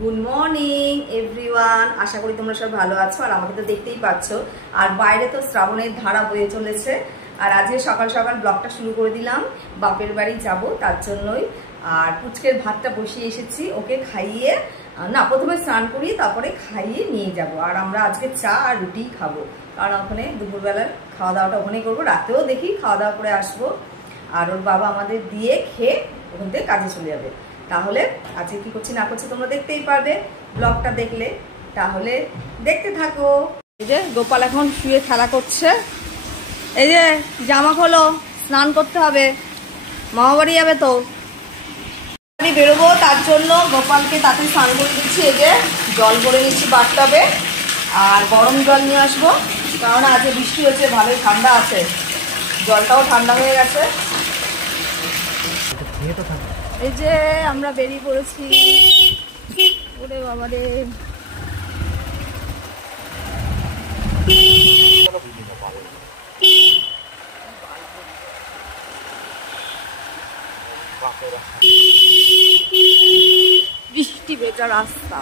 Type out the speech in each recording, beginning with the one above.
Good morning everyone, আশা করি তোমরা সব ভালো আছো। আর আমাকে তো দেখতেই পাচ্ছ, আর বাইরে তো শ্রাবণের ধারা বয়ে চলেছে। আর আজকে সকাল সকাল ব্লগটা শুরু করে দিলাম, বাপের বাড়ি যাব তার জন্যই। আর পুচকের ভাতটা বসিয়ে এসেছি, ওকে খাইয়ে না প্রথমে স্নান করিয়ে তারপরে খাইয়ে নিয়ে যাব। আর আমরা আজকে চা আর রুটি খাবো, কারণ ওখানে দুপুরবেলার খাওয়া দাওয়াটা ওখানেই করবো, রাতেও দেখি খাওয়া দাওয়া করে আসবো। আর ওর বাবা আমাদের দিয়ে খেয়ে ওখান থেকে কাজে চলে যাবে। তাহলে আজকে কি করছি না করছি তোমরা দেখতেই পারবে ব্লগটা দেখলে, তাহলে দেখতে থাকো। এই যে গোপাল এখন শুয়ে খেলা করছে। এই যে জামা খোলো, স্নান করতে হবে, মামা বাড়ি যাবে তো বেরোবো, তার জন্য গোপালকে তাতে স্নান করে দিচ্ছি। এই যে জল ভরে নিচ্ছি বাথটবে, আর গরম জল নিয়ে আসবো, কারণ আজকে বৃষ্টি হচ্ছে, ভালোই ঠান্ডা আছে, জলটাও ঠান্ডা হয়ে গেছে। এই যে আমরা বেরিয়ে পড়েছি। ওরে বাবা রে, বৃষ্টি ভেজা রাস্তা।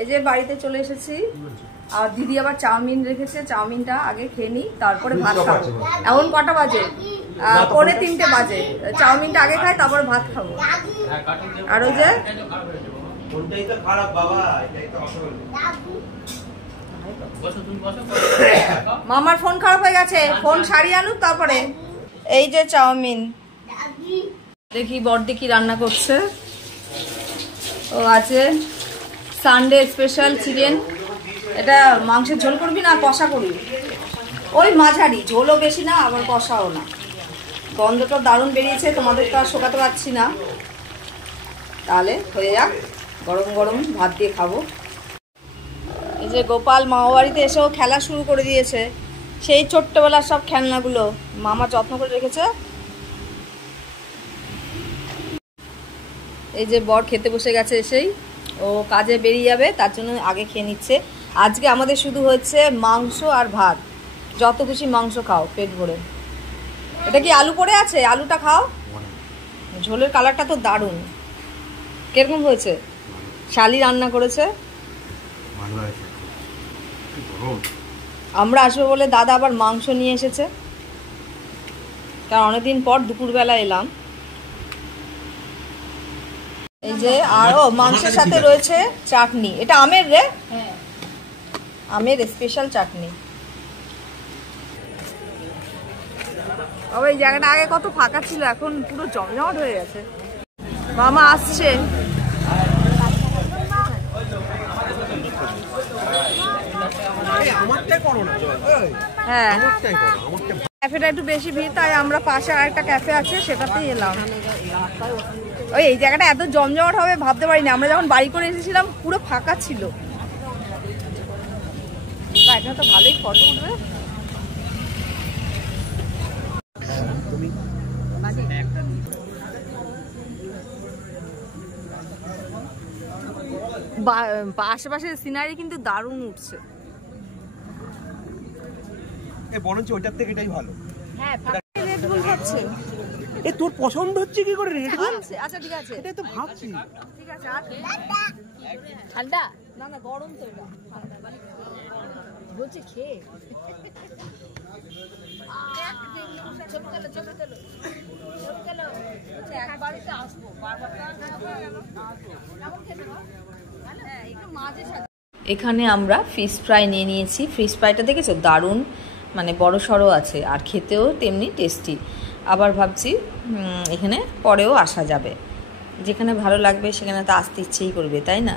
এই যে বাড়িতে চলে এসেছি, আর দিদি আবার চাউমিন রেখেছে, চাউমিনটা আগে খেয়ে নিই তারপরে ভাত খাবো। এখন কটা বাজে? 2:45 বাজে। চাউমিনটা আগে খাই তারপরে ভাত খাবো। আর ওই যে মামার ফোন খারাপ হয়ে গেছে, ফোন সারিয়ে আনুক তারপরে। এই যে চাউমিন, দেখি বড়দি কি রান্না করছে। ও আছে সানডে স্পেশাল চিকেন। এটা মাংসের ঝোল করবি না কষা করবি? ওই মাঝারি, ঝোলও বেশি না আবার কষাও না। গন্ধটা দারুণ বেরিয়েছে, তোমাদের তো আর শোকাতে পারছি না। তাহলে হয়ে যাক, গরম গরম ভাত দিয়ে খাবো। এই যে গোপাল মামা বাড়িতে এসেও খেলা শুরু করে দিয়েছে, সেই ছোট্টবেলার সব খেলনাগুলো মামা যত্ন করে রেখেছে। এই যে বর খেতে বসে গেছে, এসেই ও কাজে বেরিয়ে যাবে তার জন্য আগে খেয়ে নিচ্ছে। আজকে আমাদের শুধু হচ্ছে মাংস আর ভাত, যত খুশি মাংস খাও পেট ভরে। এটা কি আলু পড়ে আছে? আলুটা খাও, ঝোলের কালারটা তো দারুণ। কিরকম হয়েছে? শালি রান্না করেছে। আমরা আসবো বলে দাদা আবার মাংস নিয়ে এসেছে, কারণ অনেকদিন পর দুপুরবেলা এলাম। এই যে আরো মাংসের সাথে রয়েছে চাটনি। এটা আমের রে, আমের স্পেশাল চাটনি। এই জায়গাটা আগে কত ফাঁকা ছিল, এখন পুরো জমজমাট হয়ে গেছে। মামা আসছে। হ্যাঁ, ক্যাফেটা একটু বেশি ভিড়, তাই আমরা পাশে আরেকটা ক্যাফে আছে সেটাতেই এলাম। ওই এই জায়গাটা এত জমজমাট হবে ভাবতে পারিনি। আমরা যখন বাড়ি করে এসেছিলাম পুরো ফাঁকা ছিল। এটা তো ভালোই ফটো উঠবে। আশেপাশের সিনারি কিন্তু দারুণ উঠছে। বরঞ্চ ওইটার থেকে এটাই ভালো। হ্যাঁ, রেড বুল খাচ্ছে। এ তোর পছন্দ হচ্ছে কি করে রেড বুল? আচ্ছা ঠিক আছে, এটাই তো ভাবছি। ঠিক আছে। আর ঠান্ডা না, না গরম তো, এটা বলছে খেয়ে। এখানে আমরা ফিশ ফ্রাই নিয়ে নিয়েছি। ফিশ ফ্রাইটা দেখেছো দারুণ, মানে বড় সড়ো আছে, আর খেতেও তেমনি টেস্টি। আবার ভাবছি এখানে পরেও আসা যাবে, যেখানে ভালো লাগবে সেখানে তো আসতে ইচ্ছেই করবে, তাই না?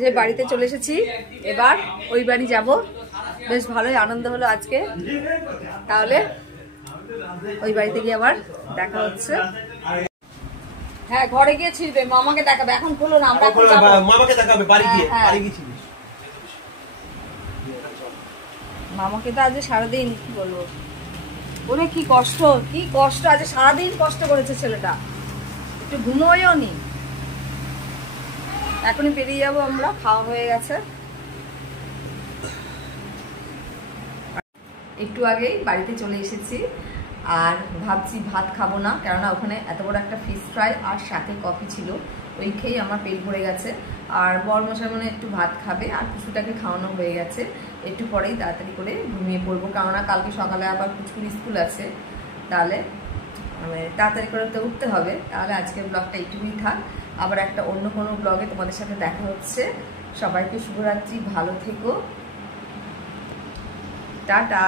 যে বাড়িতে চলে এসেছি, এবার ওই বাড়ি যাব। বেশ ভালোই আনন্দ হলো আজকে। তাহলে ওই বাড়িতে গিয়ে আবার দেখা হচ্ছে। হ্যাঁ, ঘরে গিয়ে ছিড়বে, মামাকে দেখাবে। এখন খোলো না, আমরা মামাকে দেখাবে বাড়ি গিয়ে। বাড়ি গিয়েছিস? মামাকে তো আজ সারাদিন কি বলবো, ওরে কি কষ্ট, কি কষ্ট, আজ সারাদিন কষ্ট করেছে ছেলেটা, একটু ঘুমোয়ও নি। এখনই বেরিয়ে যাবো আমরা, খাওয়া হয়ে গেছে। একটু আগেই বাড়িতে চলে এসেছি আর ভাবছি ভাত খাবো না, কেননা ওখানে এত বড় একটা ফিশ ফ্রাই আর সাথে কফি ছিল, ওই খেয়েই আমার পেট ভরে গেছে। আর বরমশাই মনে একটু ভাত খাবে, আর কুচুটাকে খাওয়ানো হয়ে গেছে, একটু পরেই তাড়াতাড়ি করে ঘুমিয়ে পড়বো, কেননা কালকে সকালে আবার কুচুর স্কুল আছে, তাহলে তাড়াতাড়ি করে তো উঠতে হবে। তাহলে আজকের ব্লগটা এইটুকুই থাক, আবার একটা অন্য কোনো ব্লগে তোমাদের সাথে দেখা হচ্ছে। সবাইকে শুভরাত্রি, ভালো থেকো, টাটা।